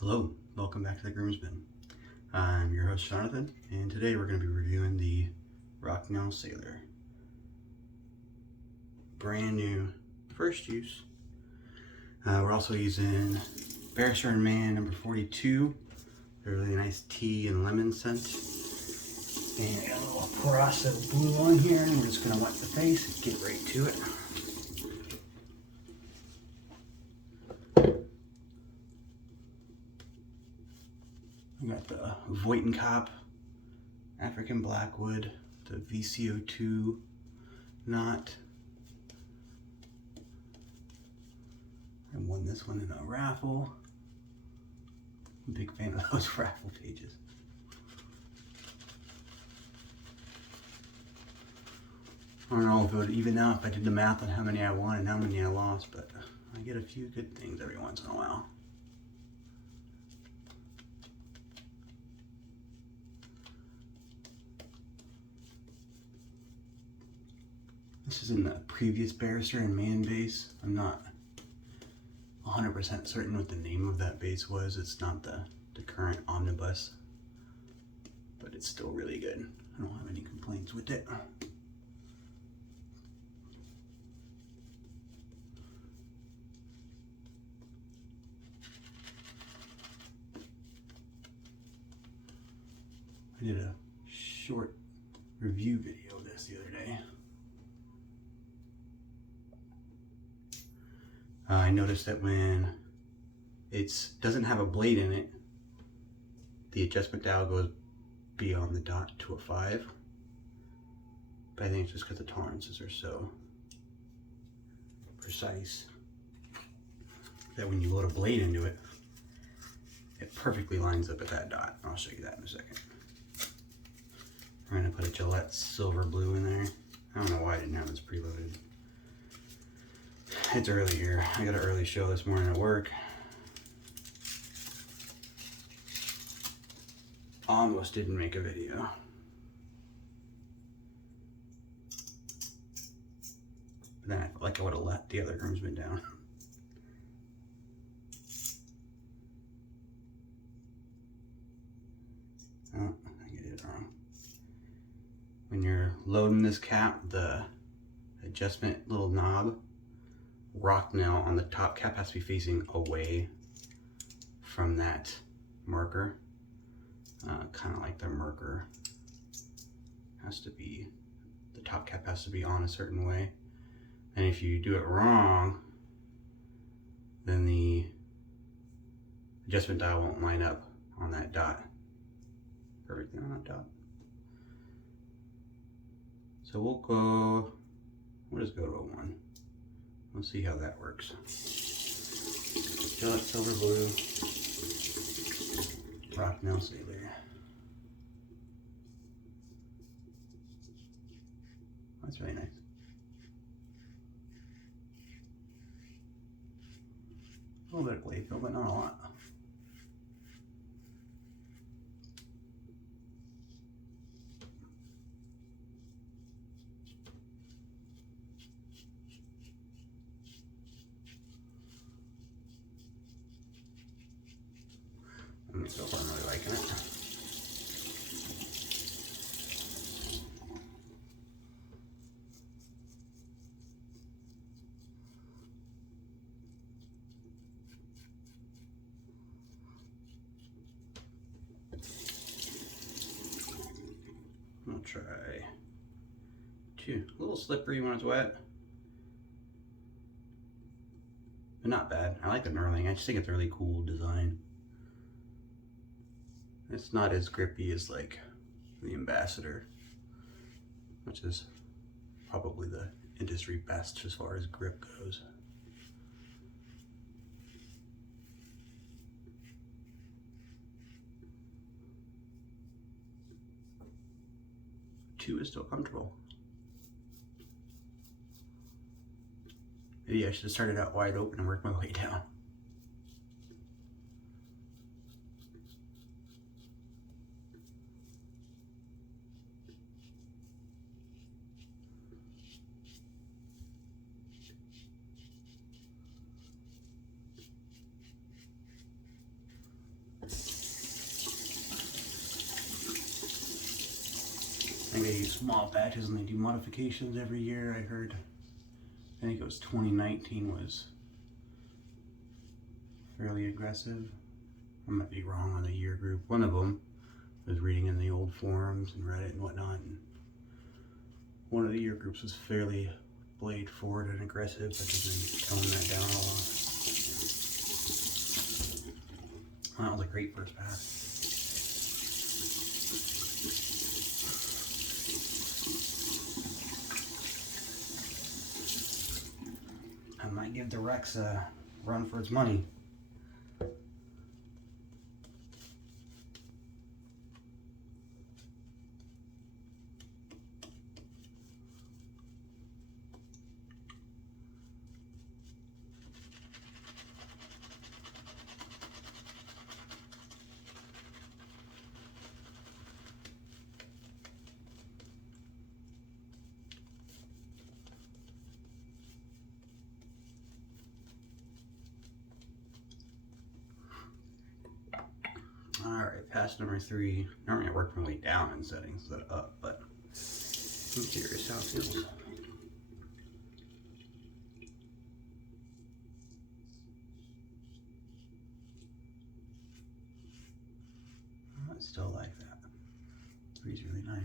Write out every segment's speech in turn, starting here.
Hello, welcome back to the GroomsMen. I'm your host Jonathan, and today we're going to be reviewing the Rocnel Sailor. Brand new, first use. We're also using Barrister and Mann number 42. A really nice tea and lemon scent. And a little peroxide blue on here, and we're just going to wet the face and get right to it. We got the Voight African Blackwood, the VC02 Knot. I won this one in a raffle. I'm a big fan of those raffle pages. I don't know if it would even out if I did the math on how many I won and how many I lost, but I get a few good things every once in a while. This is in the previous Barrister and Mann base. I'm not 100% certain what the name of that base was. It's not the current omnibus, but it's still really good. I don't have any complaints with it. I did a short review video of this the other day. I noticed that when it doesn't have a blade in it, the adjustment dial goes beyond the dot to a 5. But I think it's just because the tolerances are so precise that when you load a blade into it, it perfectly lines up at that dot. I'll show you that in a second. I'm going to put a Gillette silver blue in there. I don't know why I didn't have this preloaded. It's early here. I got an early show this morning at work. Almost didn't make a video. But then I felt like I would have let the other groomsmen down. Oh, I did it wrong. When you're loading this cap, the adjustment little knob, Rocnel on the top cap has to be facing away from that marker. Kind of like the marker has to be, the top cap has to be on a certain way. And if you do it wrong, then the adjustment dial won't line up on that dot. Perfectly on that dot. So we'll just go to a 1. We'll see how that works. Gillette silver blue, Rocnel Sailor. That's really nice. A little bit of blade feel, but not a lot. So far, I'm really liking it. I'll try 2. A little slippery when it's wet, but not bad. I like the knurling. I just think it's a really cool design. It's not as grippy as like the Ambassador, which is probably the industry best as far as grip goes. Two is still comfortable. Maybe I should have started out wide open and worked my way down. think they use small batches and they do modifications every year. I heard, I think it was 2019 was fairly aggressive. I might be wrong on the year group. One of them was reading in the old forums and Reddit and whatnot, and one of the year groups was fairly blade forward and aggressive, but they've been toning that down a lot. Well, that was a great first pass. I might give the Rex a run for its money. Alright, pass number 3. Normally I work my way down in settings instead of up, but I'm curious how it feels. I still like that. 3's really nice.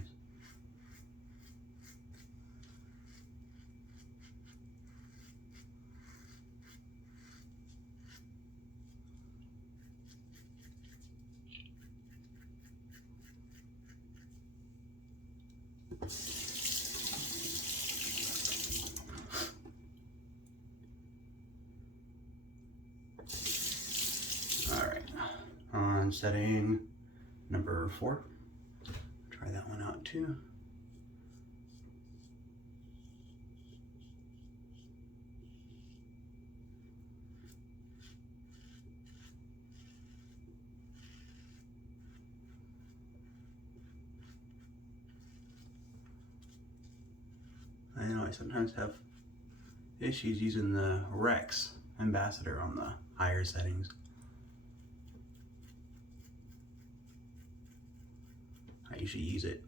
Alright, on setting number 4, try that one out too. I know I sometimes have issues using the Rex Ambassador on the higher settings. I usually use it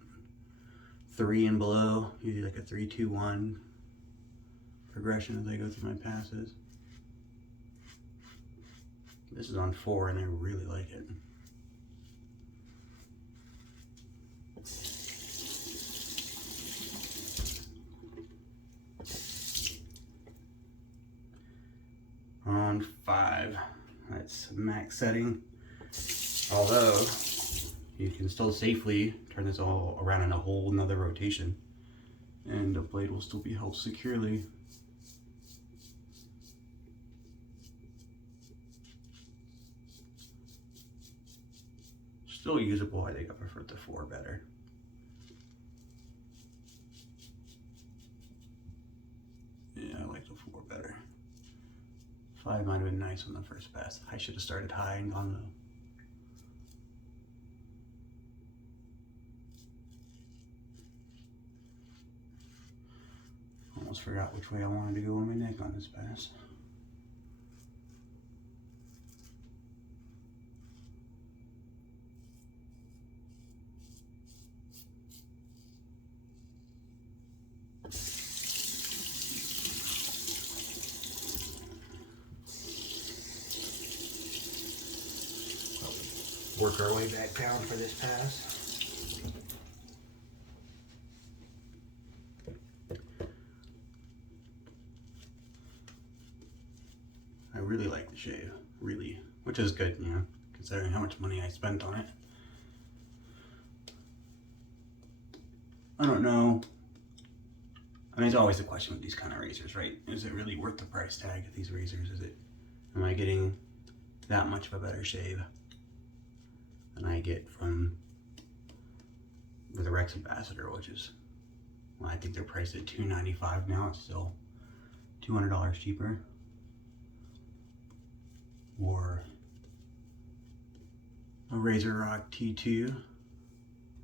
3 and below, usually like a 3-2-1 progression as I go through my passes. This is on 4 and I really like it. On 5, that's max setting, although you can still safely turn this all around in a whole nother rotation and the blade will still be held securely. Still usable. I think I prefer the 4 better. Yeah, I like the 4 better. 5 might have been nice on the first pass. I should have started high and gone low. Almost forgot which way I wanted to go on my neck on this pass. Work our way back down for this pass. I really like the shave, really, which is good, you know, considering how much money I spent on it. I don't know. I mean, it's always the question with these kind of razors, right? Is it really worth the price tag of these razors? Am I getting that much of a better shave than I get from the Rex Ambassador, which is, well, I think they're priced at $295 now. It's still $200 cheaper. Or a Razor Rock T2,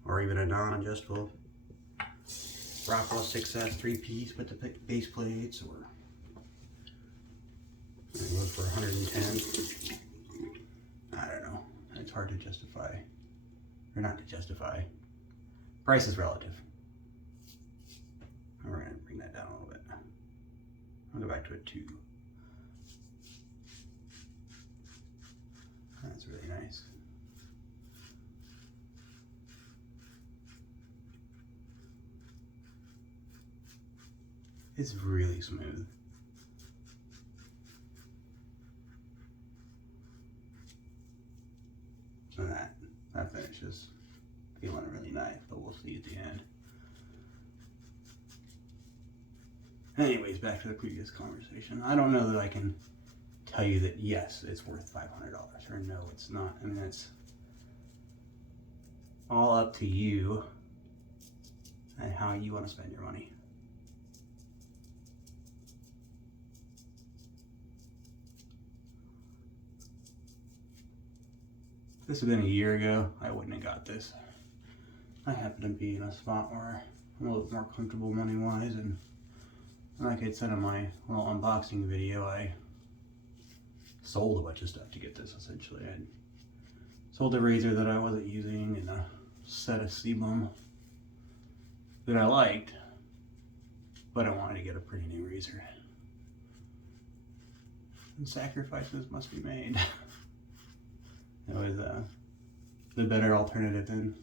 or even a non-adjustable Raffle 6S 3-piece with the base plates, or I go for 110. I don't know. It's hard to justify, or not to justify. Price is relative. And we're gonna bring that down a little bit. I'll go back to a 2. That's really nice. It's really smooth. And that finish is feeling really nice, but we'll see at the end. Anyways, back to the previous conversation. I don't know that I can tell you that yes, it's worth $500 or no, it's not. I mean, it's all up to you and how you want to spend your money. If this had been a year ago, I wouldn't have got this. I happen to be in a spot where I'm a little more comfortable money-wise, and like I said in my little unboxing video, I sold a bunch of stuff to get this, essentially. I sold a razor that I wasn't using and a set of sebum that I liked, but I wanted to get a pretty new razor. And sacrifices must be made. It was the better alternative than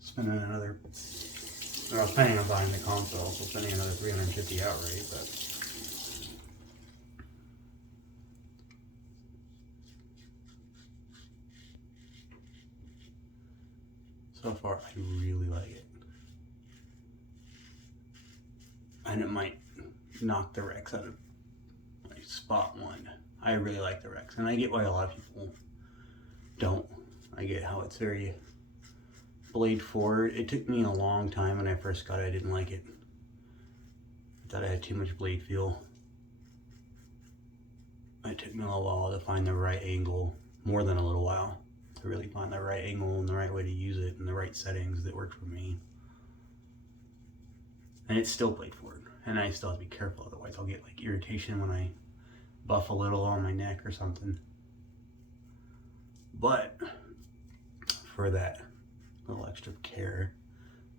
spending another, I was planning on buying the console, so spending another $350 outright, but so far I really like it. And it might knock the Rex out of like spot 1. I really like the Rex, and I get why a lot of people don't. I get how it's very blade forward. It took me a long time when I first got it. I didn't like it. I thought I had too much blade feel. It took me a little while to find the right angle, more than a little while, to really find the right angle and the right way to use it and the right settings that worked for me. And it's still blade forward, and I still have to be careful, otherwise I'll get like irritation when I buff a little on my neck or something. But for that little extra care,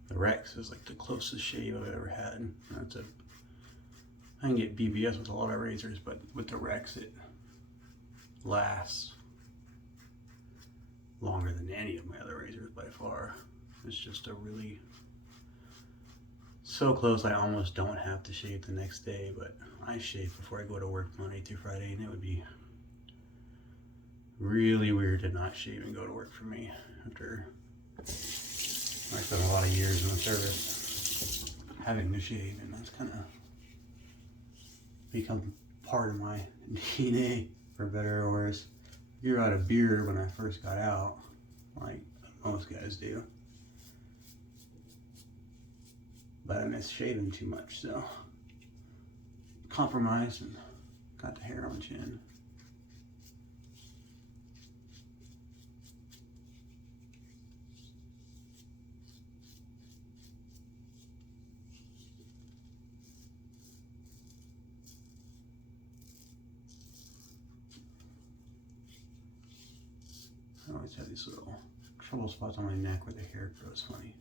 the Rex is like the closest shave I've ever had. I can get BBS with a lot of razors, but with the Rex it lasts longer than any of my other razors by far. It's just a really so close I almost don't have to shave the next day, but I shave before I go to work Monday through Friday, and it would be really weird to not shave and go to work for me after I spent a lot of years in the service having to shave, and that's kind of become part of my DNA, for better or worse. I grew out a beard when I first got out, like most guys do. But I miss shaving too much, so compromised and got the hair on the chin. I always have these little trouble spots on my neck where the hair grows funny.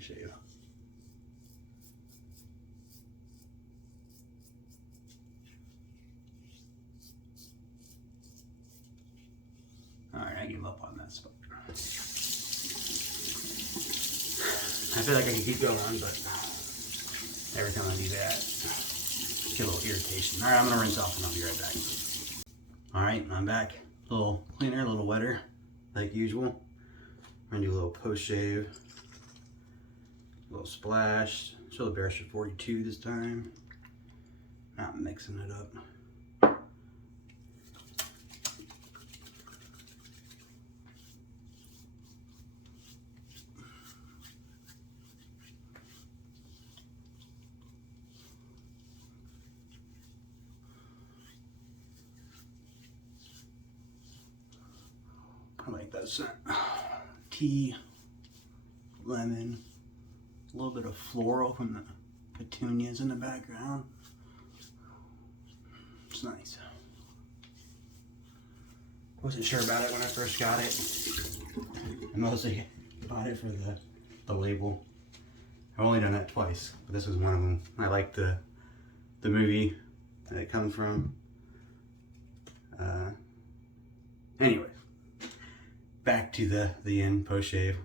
Shave. Alright, I give up on that spot. I feel like I can keep going, but every time I do that, I get a little irritation. Alright, I'm gonna rinse off and I'll be right back. Alright, I'm back. A little cleaner, a little wetter, like usual. I'm gonna do a little post shave. A little splash. Show the Barrister 42 this time. Not mixing it up. I like that scent. Tea, lemon, a little bit of floral from the petunias in the background. It's nice. Wasn't sure about it when I first got it. I mostly bought it for the label. I've only done that twice, but this was one of them. I like the movie that it comes from. Anyway, back to the end post shave.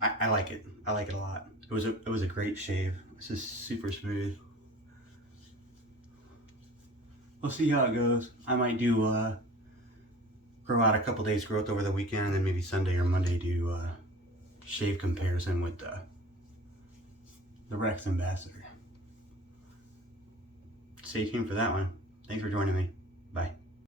I like it. I like it a lot. It was a great shave. This is super smooth. We'll see how it goes. I might do grow out a couple days growth over the weekend, and then maybe Sunday or Monday do shave comparison with the Rex Ambassador. Stay tuned for that one. Thanks for joining me. Bye.